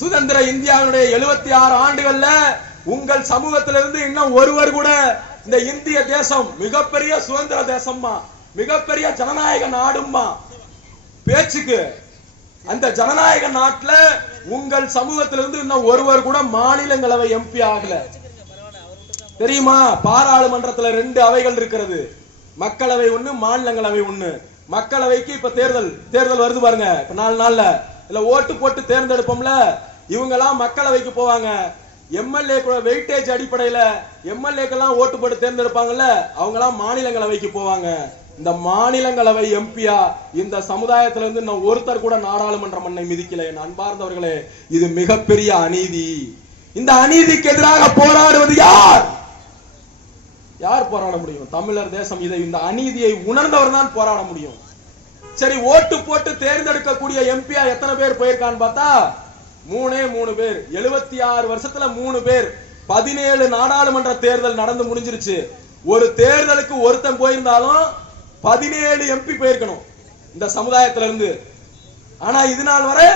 சுதந்திர இந்தியாவுடைய 76 ஆண்டுகள்ல உங்கள் சமூகத்திலிருந்து இன்னும் ஒருவர் கூட இந்த இந்திய தேசம் மிகப்பெரிய சுதந்திர தேசம்மா, மிகப்பெரிய ஜனநாயக நாடுமா பேச்சுக்கு, அந்த ஜனநாயக நாட்டுல உங்கள் சமூகத்திலிருந்து இன்னும் ஒருவர் கூட மாநிலங்களவை எம்பி ஆகல. தெரியுமா? பாராளுமன்றத்துல 2 அவைகள் இருக்கிறது, மக்களவை ஒண்ணு, மாநிலங்களவை ஒண்ணு. மக்களவைக்கு இப்ப தேர்தல் வருது பாருங்க. இப்ப 4 நாள்ல இல்ல ஓட்டு போட்டு தேர்ந்தெடுப்போம்ல, இவங்க எல்லாம் மக்களவைக்கு போவாங்க. எம்எல்ஏ கூட வெயிட்டேஜ் அடிப்படையில எம்எல்ஏக்கெல்லாம் ஓட்டு போட்டு தேர்ந்தெடுப்பாங்கல்ல, அவங்க எல்லாம் மாநிலங்களவைக்கு போவாங்க. இந்த மாநிலங்களவை எம்பியா இந்த சமுதாயத்தில இருந்து இன்னும் ஒருத்தர் கூட நாடாளுமன்ற மண்ணை மிதிக்கல. என் அன்பார்ந்தவர்களே, இது மிகப்பெரிய அநீதி. இந்த அநீதிக்கு எதிராக போராடுவது யார்? யார் போராட முடியும்? தமிழர் தேசம். இதை இந்த அநீதியை உணர்ந்தவர் தான் போராட முடியும். சரி, ஓட்டு போட்டு தேர்ந்தெடுக்கக்கூடிய எம்பியா எத்தனை பேர் போயிருக்கான்னு பார்த்தா 3 பேர். 76 வருஷத்துல 3 பேர். 17 நாடாளுமன்ற தேர்தல் நடந்து முடிஞ்சிருச்சு. ஒரு தேர்தலுக்கு ஒருத்தன் போயிருந்தாலும் 17 எம்பி போயிருக்கணும் இந்த சமுதாயத்தில இருந்து. ஆனா இது நாள் வரை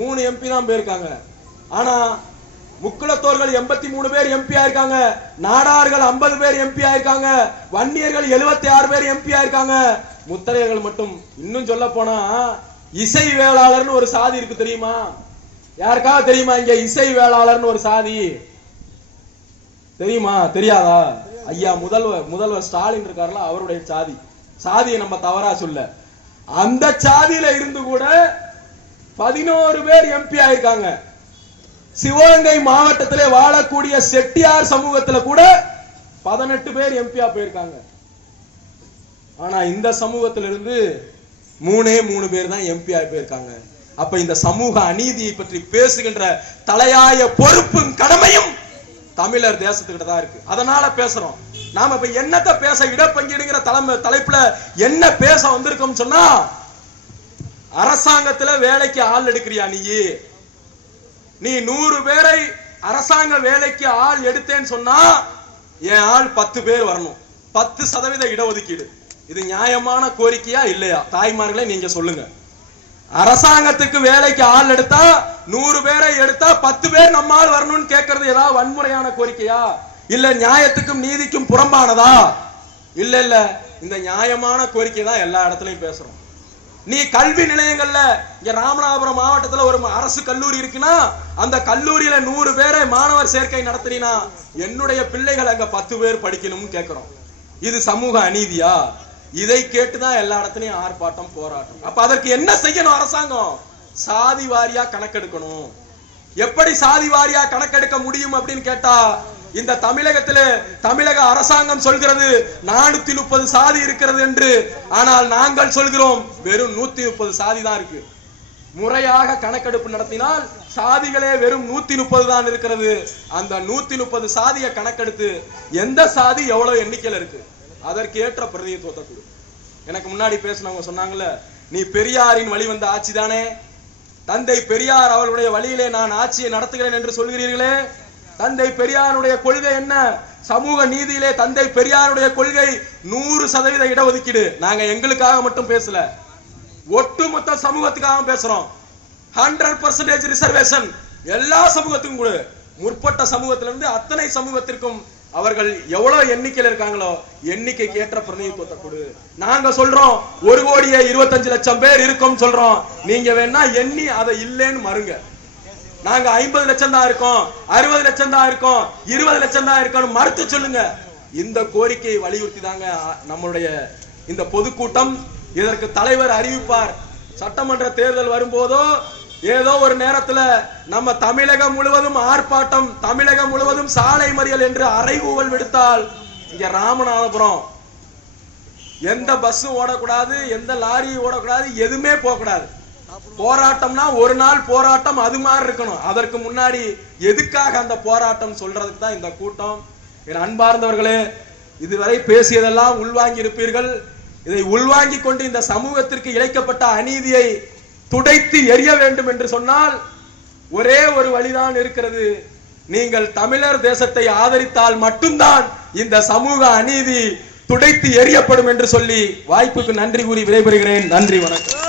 3 எம்பி தான் போயிருக்காங்க. ஆனா முக்குளத்தோர்கள் 83 பேர் எம்பி ஆயிருக்காங்க, நாடார்கள் 50 பேர் எம்பி ஆயிருக்காங்க, வன்னியர்கள் 76 பேர் எம்பி ஆயிருக்காங்க. முத்தரையர்கள் மட்டும், இன்னும் சொல்ல போனா இசை வேளாளர்னு ஒரு சாதி இருக்கு தெரியுமா? யாருக்காக தெரியுமா? இங்க இசை வேளாளர்னு ஒரு சாதி தெரியுமா? தெரியாதா? ஐயா முதல்வர் ஸ்டாலின் இருக்காருல, அவருடைய சாதியை நம்ம தவறா சொல்ல. அந்த சாதியில இருந்து கூட 11 பேர் எம்பி ஆயிருக்காங்க. சிவகங்கை மாவட்டத்திலே வாழக்கூடிய செட்டியார் சமூகத்துல கூட 18 பேர் எம்பியா போயிருக்காங்க. ஆனா இந்த சமூகத்திலிருந்து 3 பேர் தான் எம்பி ஆகி போயிருக்காங்க. அப்ப இந்த சமூக அநீதியை பற்றி பேசுகின்ற தலையாய பொறுப்பும் கடமையும் தமிழர் தேசத்துக்கிட்ட தான் இருக்கு. அதனால பேசுறோம். நாம இப்ப என்னத்தை பேச, இடப்பங்கீடுங்கிற தலைப்புல என்ன பேச வந்திருக்கோம் சொன்னா, அரசாங்கத்துல வேலைக்கு ஆள் எடுக்கிறியா நீ 100 பேரை அரசாங்க வேலைக்கு ஆள் எடுத்தேன்னு சொன்னா என் ஆள் 10 பேர் வரணும். 10% இடஒதுக்கீடு. இது நியாயமான கோரிக்கையா இல்லையா? தாய்மார்களே நீங்க சொல்லுங்க. அரசாங்கத்துக்கு வேலைக்கு ஆள் எடுத்தா 100 பேரை எடுத்தா 10 பேர் நம்மால் வரணும்னு கேட்கறது ஏதாவது வன்முறையான கோரிக்கையா? இல்ல நியாயத்துக்கும் நீதிக்கும் புறம்பானதா? இல்ல இந்த நியாயமான கோரிக்கை தான் எல்லா இடத்துலயும் பேசுறோம். நீ கல்வி நிலையங்கள்ல, இங்க ராமநாதபுரம் மாவட்டத்துல ஒரு அரசு கல்லூரி இருக்குன்னா அந்த கல்லூரியில 100 பேரை மாணவர் சேர்க்கை நடத்தினா என்னுடைய பிள்ளைகள் அங்க 10 பேர் படிக்கணும்னு கேட்கிறோம். இது சமூக அநீதியா? இதை கேட்டுதான் எல்லா இடத்துலயும் ஆர்ப்பாட்டம், போராட்டம். அப்ப அதற்கு என்ன செய்யணும் அரசாங்கம்? சாதி வாரியா கணக்கெடுக்கணும். எப்படி சாதி வாரியா கணக்கெடுக்க முடியும் அப்படின்னு கேட்டா, இந்த தமிழக அரசாங்கம் சொல்கிறது 430 சாதி இருக்கிறது என்று. ஆனால் நாங்கள் சொல்கிறோம் வெறும் 130 சாதி தான் இருக்கு. முறையாக கணக்கெடுப்பு நடத்தினால் சாதிகளே வெறும் 130 தான் இருக்கிறது. அந்த 130 சாதியை கணக்கெடுத்து எந்த சாதி எவ்வளவு எண்ணிக்கையில் இருக்கு அதற்கு ஏற்ற பிரதிநிதித்துவத்தை கொடு. எனக்கு முன்னாடி பேசினவங்க சொன்னாங்கல்ல, நீ பெரியாரின் வழி வந்த ஆட்சி தானே, தந்தை பெரியார் அவருடைய வழியிலே நான் ஆட்சியை நடத்துகிறேன் என்று சொல்கிறீர்களே, தந்தை பெரியாருடைய கொள்கை என்ன? சமூக நீதியிலே தந்தை பெரியாருடைய கொள்கை 100% இடஒதுக்கீடு. நாங்க எங்களுக்காக மட்டும் பேசல, ஒட்டுமொத்த சமூகத்துக்காக பேசுறோம். 100% ரிசர்வேஷன் எல்லா சமூகத்துக்கும் கூட, முற்பட்ட சமூகத்திலிருந்து அத்தனை சமூகத்திற்கும் அவர்கள் எவ்வளவு எண்ணிக்கையில் இருக்காங்களோ எண்ணிக்கைக்கு ஏற்ற பிரதிநிதித்துவத்தை கொடு. நாங்க சொல்றோம் 1,25,00,000 பேர் இருக்கும் சொல்றோம். நீங்க வேணா எண்ணி அதை இல்லைன்னு மறுங்க. நாங்க 50 லட்சம் தான் இருக்கோம், 60 லட்சம் தான் இருக்கோம், 20 லட்சம் தான் இருக்கணும் மறுத்து சொல்லுங்க. இந்த கோரிக்கையை வலியுறுத்தி தாங்க நம்மளுடைய இந்த பொதுக்கூட்டம். இதற்கு தலைவர் அறிவிப்பார். சட்டமன்ற தேர்தல் வரும்போதோ ஏதோ ஒரு நேரத்துல நம்ம தமிழகம் முழுவதும் ஆர்ப்பாட்டம், தமிழகம் முழுவதும் சாலை மறியல் என்று அறைகூவல் விடுத்தால் இங்க ராமநாதபுரம் எந்த பஸ்ஸும் ஓடக்கூடாது, எந்த லாரியும் ஓடக்கூடாது, எதுவுமே போகக்கூடாது. போராட்டம்னா ஒரு நாள் போராட்டம் அது மாதிரி இருக்கணும். அதற்கு முன்னாடி எதுக்காக அந்த போராட்டம் சொல்றதுக்கு தான் இந்த கூட்டம். என் அன்பார்ந்தவர்களே, இதுவரை பேசியதெல்லாம் உள்வாங்கி இருப்பீர்கள். இதை உள்வாங்கி கொண்டு இந்த சமூகத்திற்கு இழைக்கப்பட்ட அநீதியை துடைத்து எரிய வேண்டும் என்று சொன்னால் ஒரே ஒரு வழிதான் இருக்கிறது. நீங்கள் தமிழர் தேசத்தை ஆதரித்தால் மட்டும்தான் இந்த சமூக அநீதி துடைத்து எரியப்படும் என்று சொல்லி வாய்ப்புக்கு நன்றி கூறி விடைபெறுகிறேன். நன்றி, வணக்கம்.